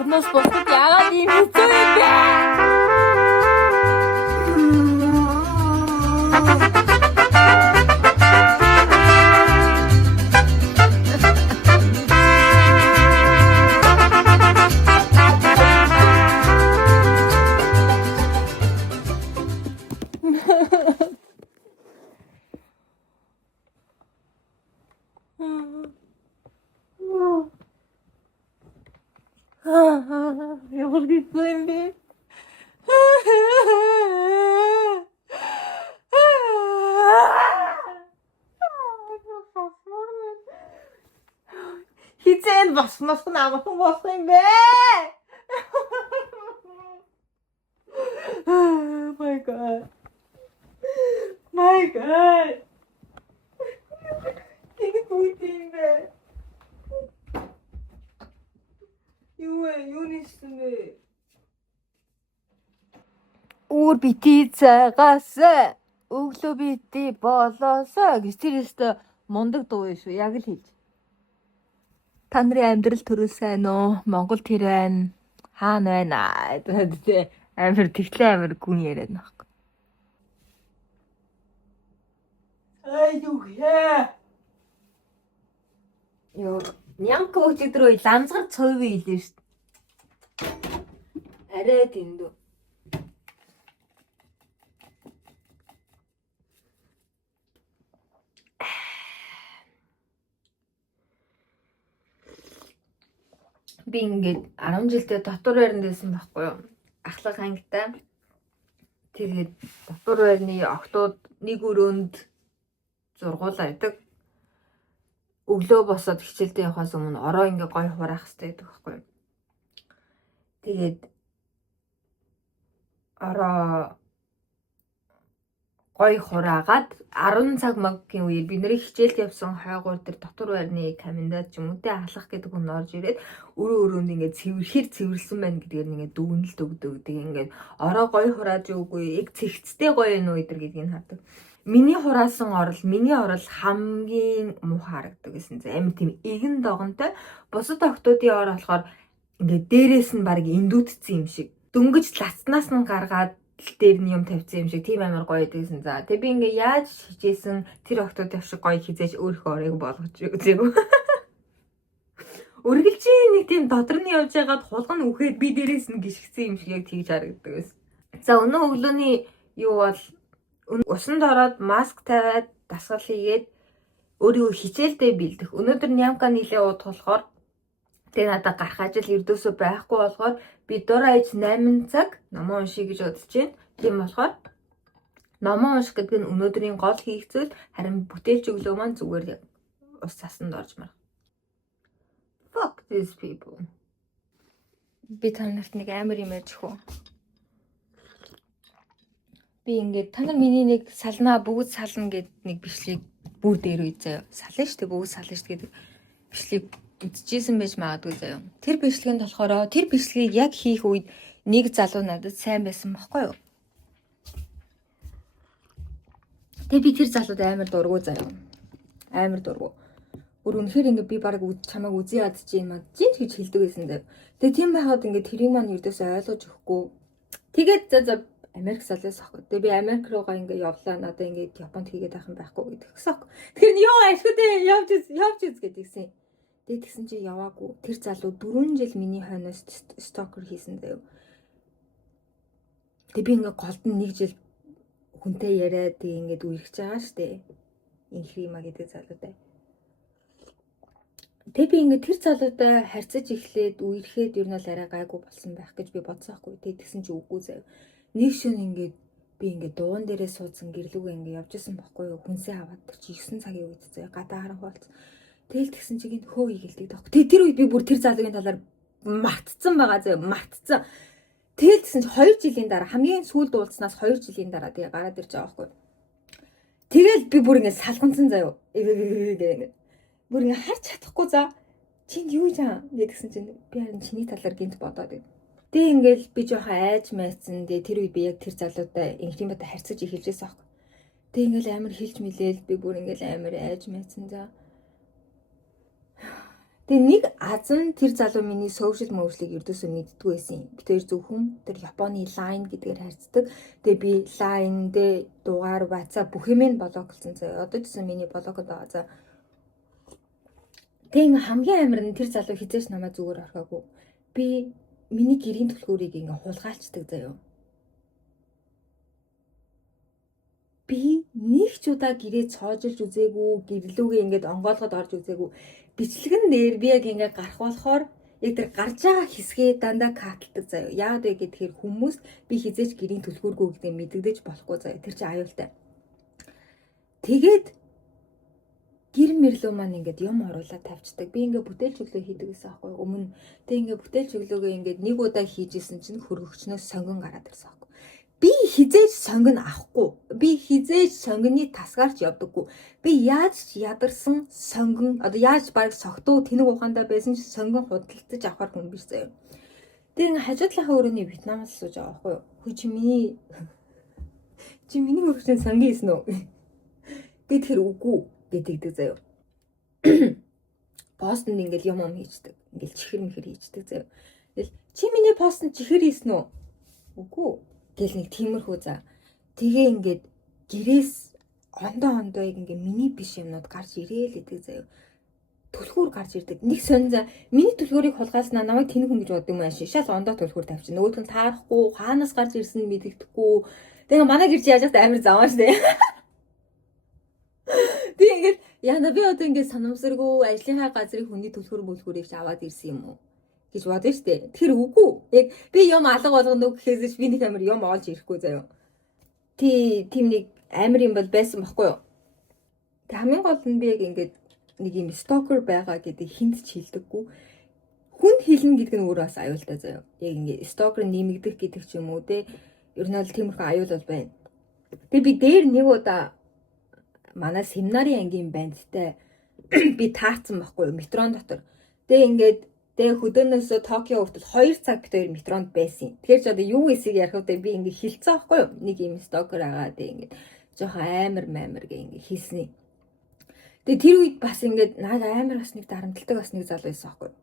Орноос босоход яагаад ийм хэцүү юм бэ? Ямар хэцүү юм бэ? Хизээ босмос намхан болох юм бэ? My God. My God. Тэгэх үед юм бэ? Юу нэсэн бэ? Өөр бити цагаас өглөө бити болоосоо гэж тэр өстө мундаг дуу юм шүү. Яг л хэлж. Та нарын амьдрал төрөл сайн уу? Монгол тэр байна. Хаана байна? Тэ амир тэгтлээ амир гүн яриад байхгүй. Ай юу яа. Ёо, нянка өчигдөр ламзгар цовь ийлээ шүү. Арай дэндүү. Би ингээд 10 жилдээ дотор байранд байсан байхгүй юу? Ахлах ангитай. Тэгээд дотор байрны охтууд нэг өрөөнд зургуулаа идэг. Өглөө босоод хичээлдээ явахаас өмнө ороо ингээ гой хураах хэрэгтэй гэдэг байхгүй юу? Тэгээд ороо гой хураагаад 10 цаг магийн үеэр бид нарын хичээлд явсан хойгуур дээр дотор байрны каминдад ч юм уу тэ ахлах гэдэг хүн орж ирээд өрөөнд ингээ цэвэрхээр цэвэрлсэн байна гэдгээр ингээ дүгнэлт өгдөг. Тэгээ ингээ ороо гой хурааж өггүй яг цэгцтэй гоё юм уу гэдгийг нь хардаг. Миний хураасан орол, миний орол хамгийн муухай харагдаг гэсэн. Амин тийм игэн догонтой. Бусад охтуудын орол болохоор ингээ дээрээс нь баг эндүүдцсэн юм шиг. Дөнгөж лацнаас нь гаргаад дээр нь юм тавьсан юм шиг тийм амар гоё гэдгийгсэн. За тэг би ингээ яаж хичээсэн тэр охтууд шиг гоё хизээж өөрийнхөө орыг болгож үзээгүй. Үргэлжийн нэг тийм доторны явж байгаад хулган үхээд би дээрээс нь гიშгсэн юм шиг яг тэгж харагддаг байсан. За өнөө өглөөний юу бол усанд ороод маск тавиад дасгал хийгээд өөрийгөө хичээлдээ бэлдэх. Өнөөдөр нямка нийлээ уудах болохоор тэгээ надад гарах ажил ердөөсөө байхгүй болохоор би дураа ээж 8 цаг номоо уншия гэж бодож байна. Тийм болохоор номоо унших гэдэг нь өнөөдрийн гол хийх зүйл, харин бүтээлч өглөө маань зүгээр ус цасанд орж марах. Fuck these people. Би танарт нэг амар юм ярьж хөө. Би ингээд та нар миний нэг салнаа бүгд сална гэд нэг бичлэг бүр дээр үе заяа. Сална штэ бүгд сална штэ гэдэг бичлэг үтжижсэн байж магадгүй заяа. Тэр бичлэгэнд болохоор тэр бичлэгийг яг хийх үед нэг залуу надад сайн байсан бохгүй юу? Тэгээ би тэр залууд амар дургу заяа. Амар дургу. Бүр үнэхээр ингээд би баг чамайг үзий ядж юм чинь гэж хэлдэг байсан заяа. Тэгээ тийм байхад ингээд тэрийг маань ердөөсөө ойлгож өгөхгүй. Тэгээд за Америк салаас ахгүй. Тэгээ би Америк руугаа ингээ явлаа. Надаа ингээ Японд хийгээд байх юм байхгүй гэдэг гэсэн. Тэгэхээр ёо ашигтай явж үз гэдгийгсэн. Тэгээ тэгсэн чи яваагүй. Тэр залуу 4 жил миний хойноос стокер хийсэн заяа. Тэгээ би ингээ голд нь 1 жил хүнтэй яриад тэгээ ингээд үерхэж байгаа штэ. Инхрима гэдэг залуутай. Тэгээ би ингээ тэр залуутай харьцаж эхлээд үерхэд ер нь л арай гайгүй болсон байх гэж би бодсон хгүй. Тэгээ тэгсэн чи үгүй заяа. Нэг шин ингээд би ингээд дуун дээрээ суудсан гэрлүүгээ ингээд явж исэн бохгүй юу, хүнсээ аваад тэр чи 9 цагийн үед заяа гадаа харан хуалц. Тэгэл тэгсэн чи гинт хөө игэлдэг тох. Тэр үед би бүр тэр залуугийн талаар мартцсан байгаа заяа, мартцсан. Тэгэл тэгсэн чи 2 жилийн дараа хамгийн сүүлд уулзнаас 2 жилийн дараа тэгээ гараад ирж байгаа байхгүй. Тэгэл би бүр ингээд салганцсан заяа. Ингээд бүр ингээд харж чадахгүй за чинь юу жаа гэдгсэн чинь би харин чиний талаар гинт бодоод байв. Тэгээ ингээл би жоохон айж майцсан. Тэгээ тэр үед би яг тэр залуутай инхримбата харьцаж эхэлж байсан аахгүй. Тэгээ ингээл амар хэлж мэлээл би бүр ингээл амар айж майцсан за. Тэгээ нэг азан тэр залуу миний social мөржлийг ердөөсөө мэддэггүй байсан юм. Би тэр зөвхөн тэр Японы Line гэдгээр харьцдаг. Тэгээ би Line дээр дугаар WhatsApp бүх юм блоклсон заяа. Одоо ч гэсэн миний блокод байгаа. За. Тэгээ хамгийн амар нь тэр залуу хизээш намайг зүгээр орхоогүй. Би миний гэрийн түлхүүрийг ингээ хулгайлцдаг заяа. Би нэг ч удаа гэрээ цоожилж үзээгүй, гэрлүүгээ ингээд онгоолгоод орж үзээгүй. Бичлэгэн дээр би яг ингээд гарах болохоор яг тэр гарч байгаа хэсгээ дандаа катлдаг заяа. Яагаад вэ гэхээр хүмүүс би хизээч гэрийн түлхүүргүй гэдэг мэддэгдэж болохгүй заяа. Тэр чинь аюултай. Тэгээд гэр мэрлүү маань ингээд юм оруулаад тавьчихдаг. Би ингээд бүтээл чөглөө хийдэг гэсэн аахгүй өмнө. Тэг ингээд бүтээл чөглөөгөө ингээд нэг удаа хийжсэн чинь хөргөгчнөөс сонгон гараад ирсэн аахгүй. Би хизээж сонгон авахгүй. Би хизээж сонгоны тасгаарч явдаггүй. Би яаж ядарсан сонгон одоо яаж баг согтуу тэнэг ухаандаа байсан ч сонгон худалдаж авахар хүн биш заяа. Тэг хажуудлахаа өрөөний Вьетнамаас сууж байгаа байхгүй юу? Хөө чи миний хөргөчний сонгийн хийсэн үү? Би тэр үгүй гэдэгдэг заяа. Постнд ингээл юм хийждэг. Ингээл чихэр мэхэр хийждэг заяа. Тэгэл чи миний постнд чихэр хийсэн үү? Үгүй. Гэл нэг тиймэрхүү за. Тэгээ ингээд гэрээс ондоо яг ингээд миний биш юмнууд гарч ирээл гэдэг заяа. Түлхүүр гарч ирдэг. Нэг сонь за миний түлхүүрийг хулгайлснаа намайг тэнэг хүн гэж боддог юм ааш. Шал ондоо түлхүүр тавьчих. Нөгөөх нь таарахгүй, хаанаас гарч ирсэн мэдэгдэхгүй. Тэгээ манай гэрч яаж яах амар заваа штэ. Тэгээ ингээд яна би одоо ингээд санамсаргүй ажлынхаа газрын хүний түлхүүрийг аваад ирсэн юм уу гэж бодсон штэ. Тэр үгүй. Яг би юм алга болгоно гэхээс би нэг амар юм олж ирэхгүй заяа. Тийм нэг амар юм бол байсан байхгүй юу? Тэг хамгийн гол нь би яг ингээд нэг юм стокер байгаа гэдэг хинт ч хэлдэггүй. Хүн хэлнэ гэдэг нь өөрөө бас аюултай заяа. Яг ингээд стокер нэмэгдэх гэдэг ч юм уу те. Ер нь бол тиймэрхүү аюул бол байна. Тэг би дээр нэг удаа манай семинарын ангийн бандтай би таарсан байхгүй юу метрон дотор. Тэг ингээд хөдөөнөөс Токио хүртэл 2 цаг бит 2 метронд байсан. Тэгэхээр ч одоо юу эсийг ярих вэ би ингээд хилцээ байхгүй юу? Нэг юм стокер агаа тэг ингээд жоохон амар гэ ингээд хийсэн. Тэгээ тэр үед бас ингээд наад амар бас нэг дарамтлагдаг бас нэг залуу байсан байхгүй юу?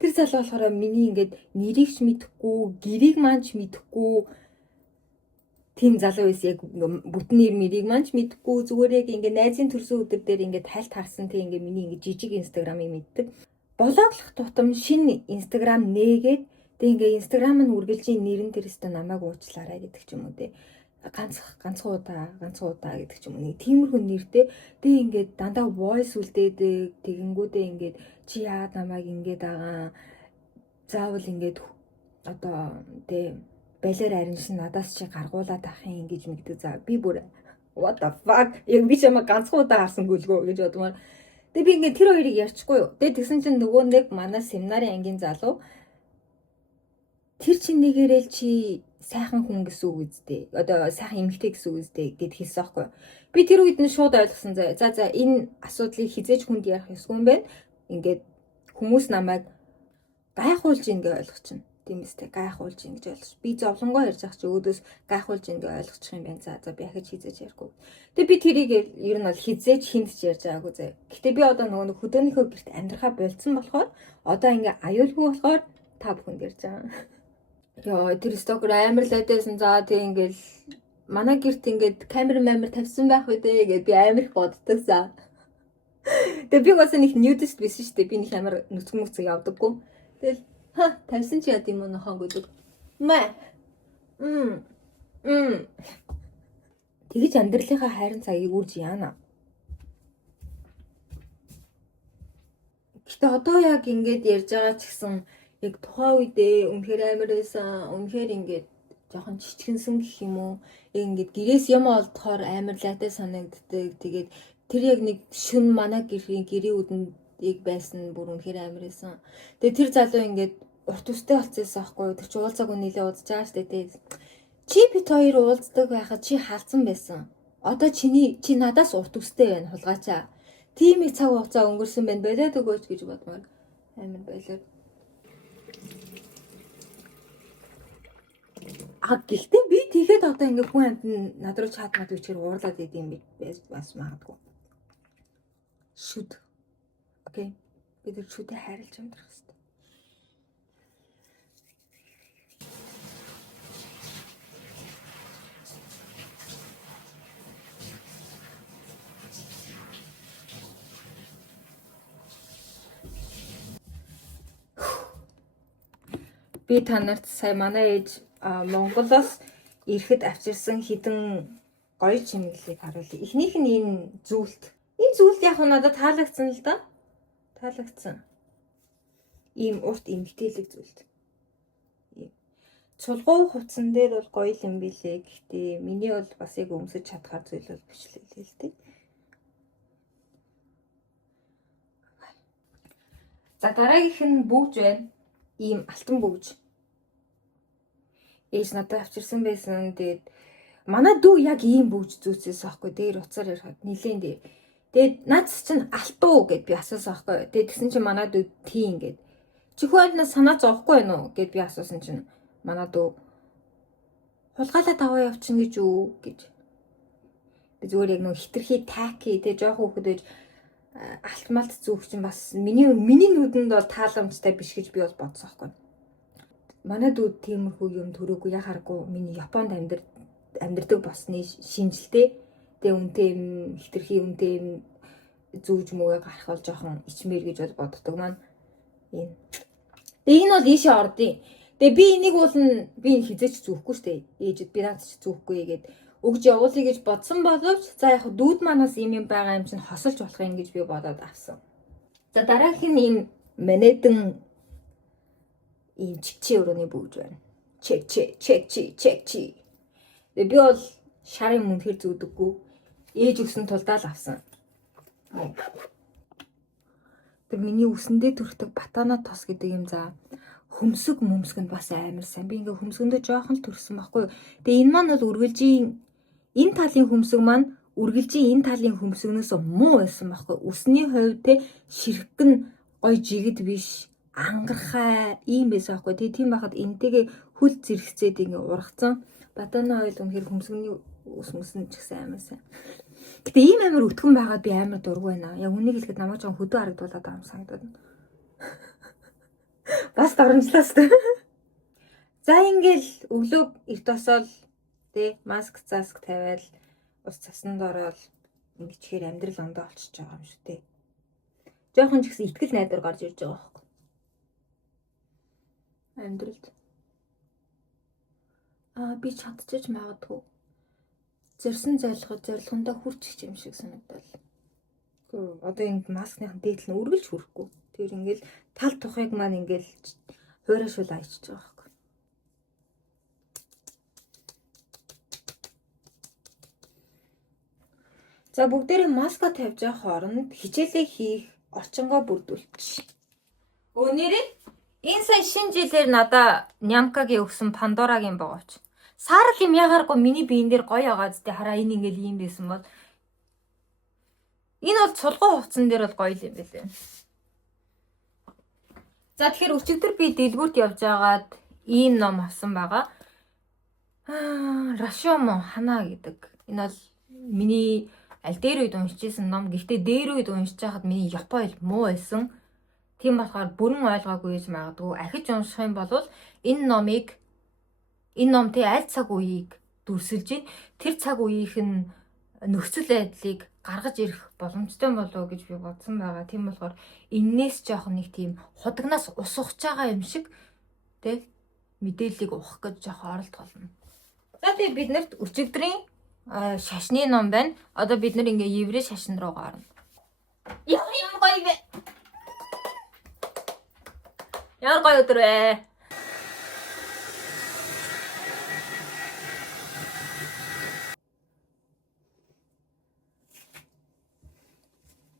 Тэр залуу болохоор миний ингээд нэрийг ч мэдэхгүй, гэрийг маань ч мэдэхгүй тийм залуу байсан. Яг бүтэн нэр мэрийг маань ч мэдэхгүй зүгээр яг ингээд найзын төрсөн өдөр дээр ингээд хальт харсан тэг ингээд миний ингээд жижиг инстаграмыг мэддэг. Блоглох тутам шинэ инстаграм нээгээд тэг ингээ инстаграм нь үргэлжийн нэрэн дээрээ намайг уучлаарай гэдэг ч юм уу те ганцхан удаа гэдэг ч юм уу нэг тиймэрхүү нэртэй тэг ингээ дандаа voice үлдээдэг тэгэнгүүтээ ингээ чи яагаад намайг ингээ дагаа заавал ингээ одоо тэ балер ариншин надаас чи гаргуулаад авах юм гэж мэддэг. За би бүр what the fuck яг би чамаа ганцхан удаа харсан гүлгөө гэж бодмоор. Тэгээ би ингээд тэр хоёрыг ярьчихгүй юу. Тэгээ тэгсэн чинь нөгөө нэг манай семинарын ангийн залуу тэр чинь нэгээрэл чи сайхан хүн гэсэн үг үстэй. Одоо сайхан эмэгтэй гэсэн үг үстэй гэд хэлсэн аахгүй юу. Би тэр үед нь шууд ойлгосон заа. За энэ асуудлыг хизээж хүнд ярих ёсгүй юм байна. Ингээд хүмүүс намайг гайхуулж ингээ ойлгочихно. Тийм үстэй гайхуулж ингэж ойлгож. Би зовлонгоо ярьж ах чи өөдөөс гайхуулж ингээ ойлгочих юм байна. За би ахиж хизээж ярихгүй. Тэгээ би тэрийг ер нь бол хизээж хинтж ярьж байгаагүй заяа. Гэтэ би одоо нөгөө хөдөөнийхөө гэрт амьдрахаа болцсон болохоор одоо ингээ аюулгүй болохоор та бүхэнд ярьж байгаа. Яа тэр стокер амар л айдсан. За тэг ингээл манай гэрт ингээд камер тавьсан байх үедээ гэж би амар их боддог за. Тэгээ би бас нэг нюдист биш шүү дээ. Би нэг амар нүцгэн явдаггүй. Тэгэл тавьсан чи яд юм уу нохоо гэдэг. Тэгэж амьдралынхаа хайрын цагийг үрж яана. Гэтэ одоо яг ингээд ярьж байгаа ч гэсэн яг тухайн үедээ үнэхээр амар байсан. Үнэхээр ингээд жоохон чичгэнсэн гэх юм уу. Яг ингээд гэрээс юм олдохоор амар лайтай санагддаг. Тэгээд тэр яг нэг шүн манай гэрийн үдэнд яг байсан бүр үнэхээр амар байсан. Тэгээд тэр залуу ингээд урт үстэй болчихсон байхгүй юу. Тэр чи уулзаагүй нилээ удаж байгаа штэ тий. Чи бит хоёр уулздаг байхад чи хаалцсан байсан. Одоо чи надаас урт үстэй байна хулгайчаа. Тийм их цаг хугацаа өнгөрсөн байна. Болоод өгөөч гэж бодмоор амар байлаа. Гэхдээ би тэгэхэд одоо ингээ хүн амт над руу чатмад үчээр уурлаад идэм байж бас магадгүй. Should. Okay. Бид нар шүдэ хайрлаж амьдрах хэрэгтэй. Би та нарт сая манай ээж Монголоос ирэхэд авчирсан хідэн гоё чимэглэлийг харуулъя. Эхнийх нь энэ зүйлт. Энэ зүйлт яг надад таалагдсан л да. Таалагдсан. Ийм урт эмгтээлэг зүйлт. Чулгуу хувцсан дээр бол гоё юм билээ. Гэхдээ миний бол бас яг өмсөж чадхаар зүйл бол биш л дээ. За дараагийнх нь бүүж байна. Ийм алтан бүүж. Ээж надад авчирсан байсан. Тэгээд манай дүү яг ийм бүүж зүүцээс аахгүй дээр уцаар ярихад нилээн дээр. Тэгээд наац чинь алтуу гэд би асуусан аахгүй. Тэгээд тэгсэн чинь манай дүү тийм гэд. Чихүү амнаас санаа зовхгүй байна уу гэд би асуусан чинь манай дүү хулгайлаа таваа явчихна гэж үү гэж. Би зүгээр яг нөө хитрхи тааки тэг жоохон хөхөд байж алтмалт зүүх чинь бас миний нүдэнд бол тааламжтай биш гэж би бол бодсон аахгүй. Манай дүү тиймэрхүү юм төрөөгүй яхааргүй миний Японд амьдардаг болсны шинжилтэй. Тэгээ үнтэй юм хитрхи үнтэй юм зүүж мөгөө гарах бол жоохон ичмээр гэж боддог маань. Энэ. Тэгээ энэ бол ийшээ ордیں۔ Тэгээ би энийг бол би хизээч зүүхгүй штэ. Ээжэд би наад чи зүүхгүй гээд өгж явуулъя гэж бодсон боловч за яг дүүд манаас юм байгаа юм чинь хосолж болох юм гэж би бодоод авсан. За дараагийн ийм манайдан ийм чигчээ өрөөний бүүж байна. Чек. Тэгээ би бол шарын мөнхөр зүүдэггүй. Ээж өсөн тулдаа л авсан. Тэр миний үсэндээ төрхдөг батана тос гэдэг юм за хөмсөг мөмсгөнд бас амар сайн. Би ингээ хөмсгөндөө жоохон л төрсөн байхгүй юу. Тэгээ энэ маань бол үргэлжийн энэ талын хөмсөг маань үргэлжийн энэ талын хөмсгнөөс муу байсан байхгүй. Үсний хувьд те ширхгэн гой жигд биш. Ангархай ийм байсан байхгүй. Тэгээ тийм байхад энтэйгээ хүл зэрэгцээд ингээ ургацсан. Батана ойл үнэхэр хөмсгөний үсмэсэн ч гэсэн амар сайн. Гэтэ ийм амар өтгөн байгаад би амар дургүй байна. Яг үнийг хэлэхэд намайг жоон хөдөө харагдуулаад байгаа юм санагдаад. Бас доромжлоос тээ. За ингээл өглөө эрт осол тэ маск тавиал ус цаснд ороод ингэчээр амьдрал ондоо олчиж байгаа юм шүү дээ. Жохон ч гэсэн итгэл найдвар гарч ирж байгаа байхгүй. Амьдралд би чадчих магадгүй. Зорьсон зорилгондоо хүрчих юм шиг санагдал. Гэхдээ одоо энэ маскныхан дээдл нь үргэлж хүрэхгүй. Тэр ингээл тал тухайг маань ингээл хуурашуул аячиж байгаа байхгүй. За бүгдээрээ маска тавьж явах хооронд хичээлээ хийх орчингоо бүрдүүлчих. Өнөөдөр энэ сая шинэ жилээр надаа нямкагийн өгсөн Пандорагийн богооч. Саарл юм ягааргүй миний биен дээр гоё байгаа зү хараа энэ ингээл юм байсан бол энэ бол цулгуу хувцсан дээр бол гоё юм байлээ. За тэгэхээр өчигдөр би дэлгүүрт явж байгаад ийм ном авсан байгаа. Рашомо ханаа гэдэг. Энэ бол миний аль дээр үед уншижсэн ном. Гэхдээ дээр үед уншиж байхад миний япон хэл муу байсан. Тийм болохоор бүрэн ойлгоогүй гэж магадгүй. Ахиж унших юм бол энэ номтой аль цаг үеийг дүрсэлж байна. Тэр цаг үеийнх нь нөхцөл байдлыг гаргаж ирэх боломжтой болов гэж би бодсон байгаа. Тийм болохоор энээс жоохон нэг тийм худагнаас ус ухаж байгаа юм шиг тэ мэдээллийг ухах гэж жоохон оролдох болно. За тэгээ бид нарт өчигдрийн шашны ном байна. Одоо бид нар ингээ еврей шашин руу гарна. Яа юм гоё бэ? Яар гоё өдөр вэ?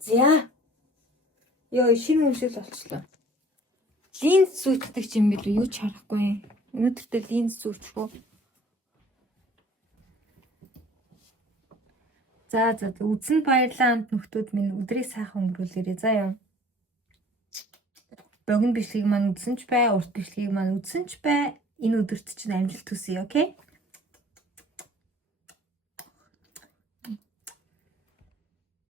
За. Йоо, шинэ үншил болчихлоо. Линз зүүцдэг юм бил юу ч харахгүй. Өнөөдөртөө линз зүүчихв. За үзэнд баярлалаа нөхдүүд минь өдрийг сайхан өнгөрүүлээрэй. За юу. Богино бичлэгийг маань үзсэн ч бай, урт бичлэгийг маань үзсэн ч бай. Энэ өдөрт чинь амжилт хүсье, окей?